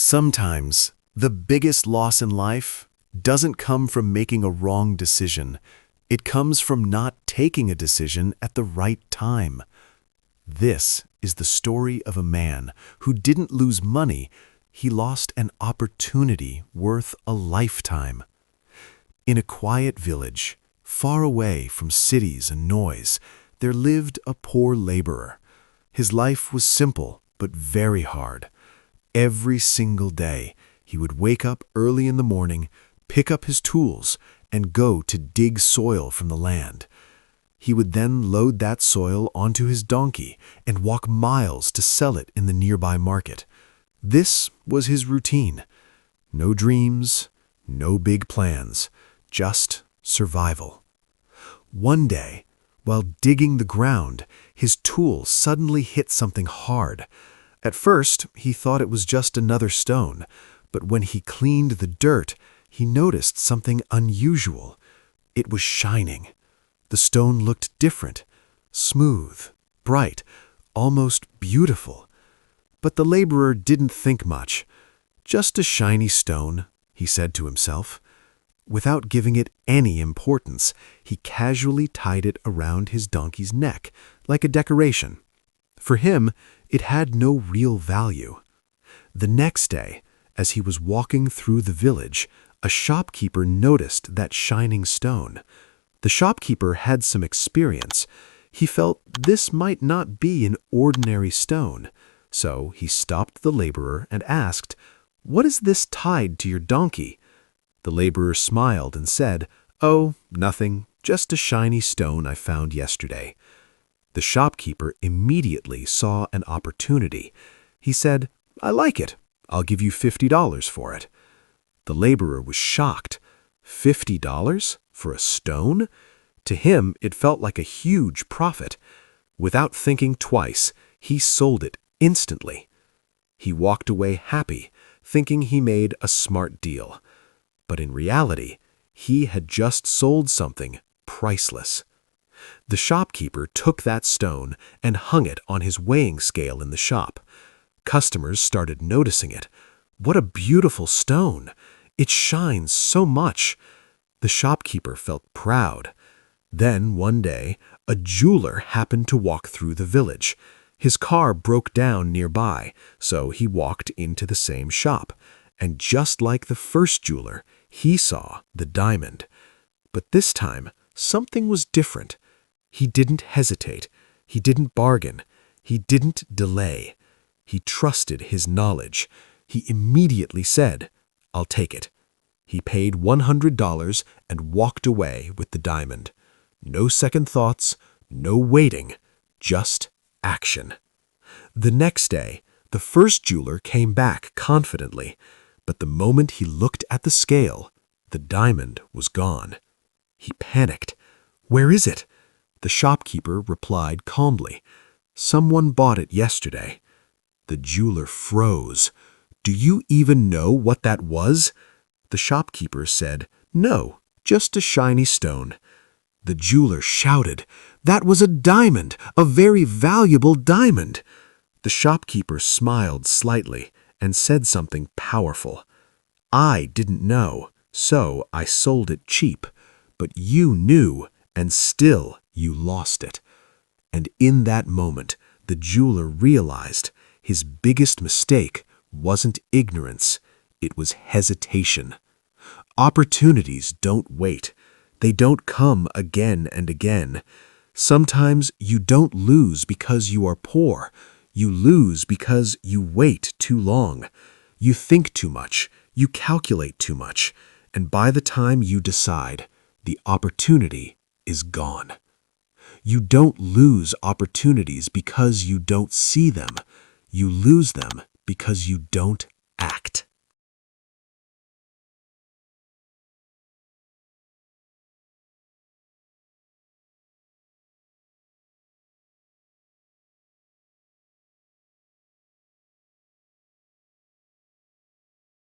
Sometimes, the biggest loss in life doesn't come from making a wrong decision. It comes from not taking a decision at the right time. This is the story of a man who didn't lose money, he lost an opportunity worth a lifetime. In a quiet village, far away from cities and noise, there lived a poor laborer. His life was simple but very hard. Every single day, he would wake up early in the morning, pick up his tools, and go to dig soil from the land. He would then load that soil onto his donkey and walk miles to sell it in the nearby market. This was his routine. No dreams, no big plans, just survival. One day, while digging the ground, his tool suddenly hit something hard. At first, he thought it was just another stone, but when he cleaned the dirt, he noticed something unusual. It was shining. The stone looked different, smooth, bright, almost beautiful. But the laborer didn't think much. Just a shiny stone, he said to himself. Without giving it any importance, he casually tied it around his donkey's neck, like a decoration. For him, it had no real value. The next day, as he was walking through the village, a shopkeeper noticed that shining stone. The shopkeeper had some experience. He felt this might not be an ordinary stone. So he stopped the laborer and asked, "What is this tied to your donkey?" The laborer smiled and said, "Oh, nothing, just a shiny stone I found yesterday." The shopkeeper immediately saw an opportunity. He said, "I like it. I'll give you $50 for it." The laborer was shocked. $50 for a stone? To him, it felt like a huge profit. Without thinking twice, he sold it instantly. He walked away happy, thinking he made a smart deal. But in reality, he had just sold something priceless. The shopkeeper took that stone and hung it on his weighing scale in the shop. Customers started noticing it. "What a beautiful stone! It shines so much." The shopkeeper felt proud. Then, one day, a jeweler happened to walk through the village. His car broke down nearby, so he walked into the same shop. And just like the first jeweler, he saw the diamond. But this time, something was different. He didn't hesitate. He didn't bargain. He didn't delay. He trusted his knowledge. He immediately said, "I'll take it." He paid $100 and walked away with the diamond. No second thoughts, no waiting, just action. The next day, the first jeweler came back confidently, but the moment he looked at the scale, the diamond was gone. He panicked. "Where is it?" The shopkeeper replied calmly, "Someone bought it yesterday." The jeweler froze. "Do you even know what that was?" The shopkeeper said, "No, just a shiny stone." The jeweler shouted, "That was a diamond, a very valuable diamond." The shopkeeper smiled slightly and said something powerful. "I didn't know, so I sold it cheap. But you knew, and still you lost it." And in that moment, the jeweler realized his biggest mistake wasn't ignorance, it was hesitation. Opportunities don't wait. They don't come again and again. Sometimes you don't lose because you are poor. You lose because you wait too long. You think too much. You calculate too much. And by the time you decide, the opportunity is gone. You don't lose opportunities because you don't see them. You lose them because you don't act.